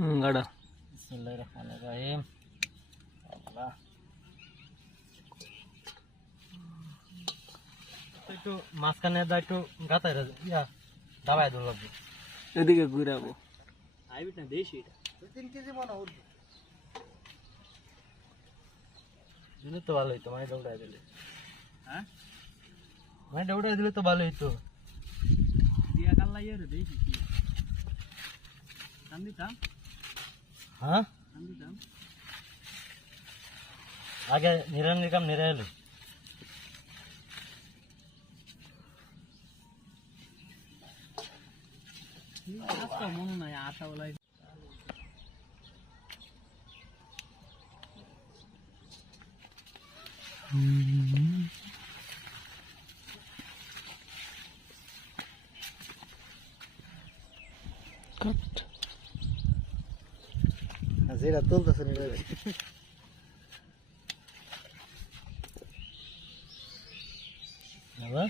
গাড়া বিসমিল্লাহির রহমানির রহিম। আল্লাহ একটু মাঝখানে দা একটু গাতায় ইয়া দাবায় ধরে লাগবে এদিকে ঘুরাবো আইবি না দেশি এটা 3 কেজি মনে উঠবে দিলে তো ভালো হইতো মানে দৌড়ায় দিলে হ্যাঁ মানে দৌড়ায় দিলে তো ভালো হইতো দিয়া কাল্লা ইয়ে রে দেশি কি কান দিতাম হ্যাঁ কান দিতাম আগে নিরানির কাম নিরা এলো আজকে মনে নাই আটা ওলাই কাট যেটা তুলতেছে নি বাবা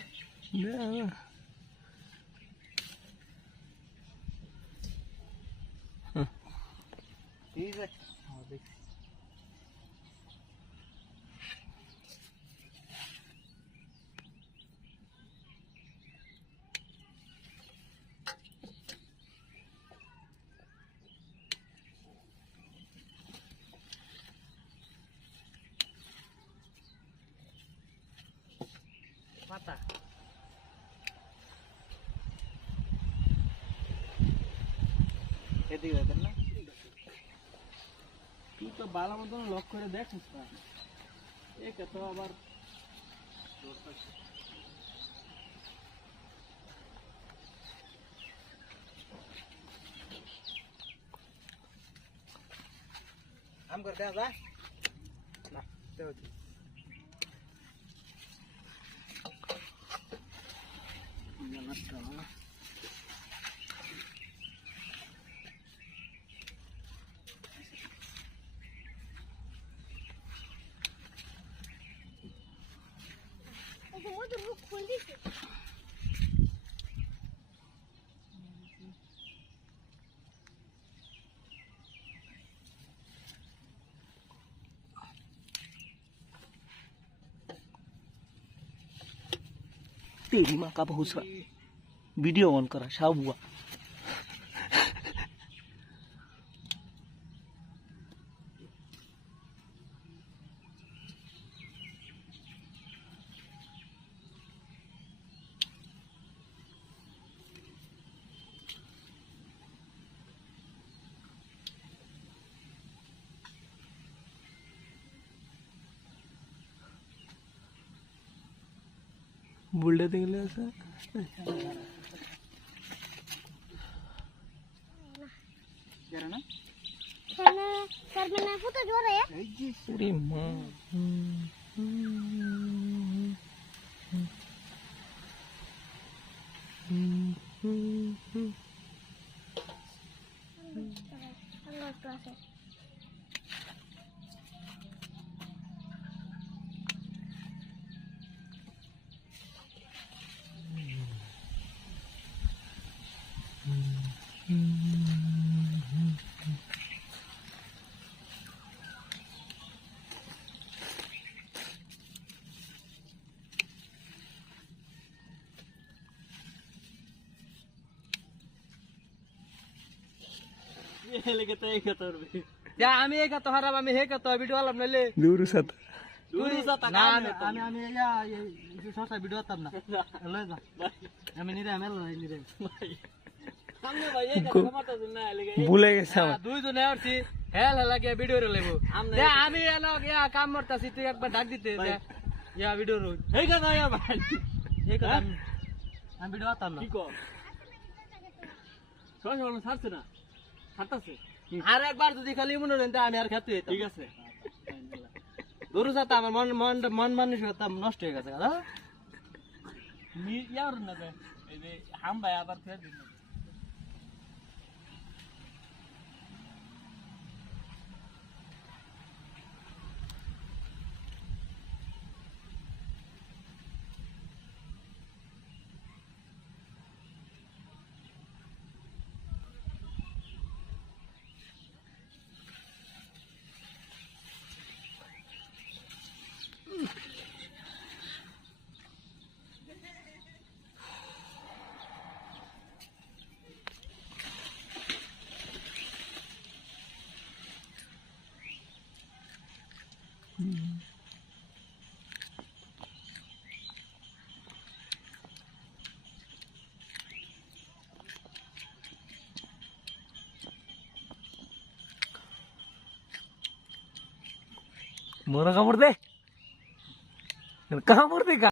ঠিক আছে দেখছি পাতা এদিকে যাবেন না তুই তো ভালো মতন লক করে দেখিস না একে তো আবার আম করে দেওয়া যায় না দেওয়া तेरी माँ का बहुत सा वीडियो ऑन करा शाह हुआ बुल्डे देखले ऐसा जरा ना सर मैंने फोटो जो रहे तेरी माँ ये लेके तो एक तो या আমি এক তো হারাব আমি হে তো ভিডিও আলাম নালে दूर साथ তুই না আমি আমি ইয়া এই সরটা ভিডিও আতাম না লয় যা আমি নিরে আমি লয় নিরে সামনে ভাই এই কথা মাথা না লাগে ভুলে গেছে দুই জনে আরছি হেল লাগে ভিডিও রে লেবো আমি এলো ইয়া কাম করতাছি তুই একবার ডাক দিতে ইয়া ভিডিও রই এই কথা ইয়া ভাই এই কথা আমি ভিডিও আতাম না কি কর সব ছাড়ছে না ছাড়তাছে আর একবার যদি খালি মনে হলেন আমি আর খেতে হইতাম ঠিক আছে দূরে যাতে আমার মন মন মন মানসিকতা নষ্ট হয়ে গেছে দাদা নি ইয়ার না দে এই যে হাম ভাই আবার ফের দিন মনে কামড় দে কামড় দে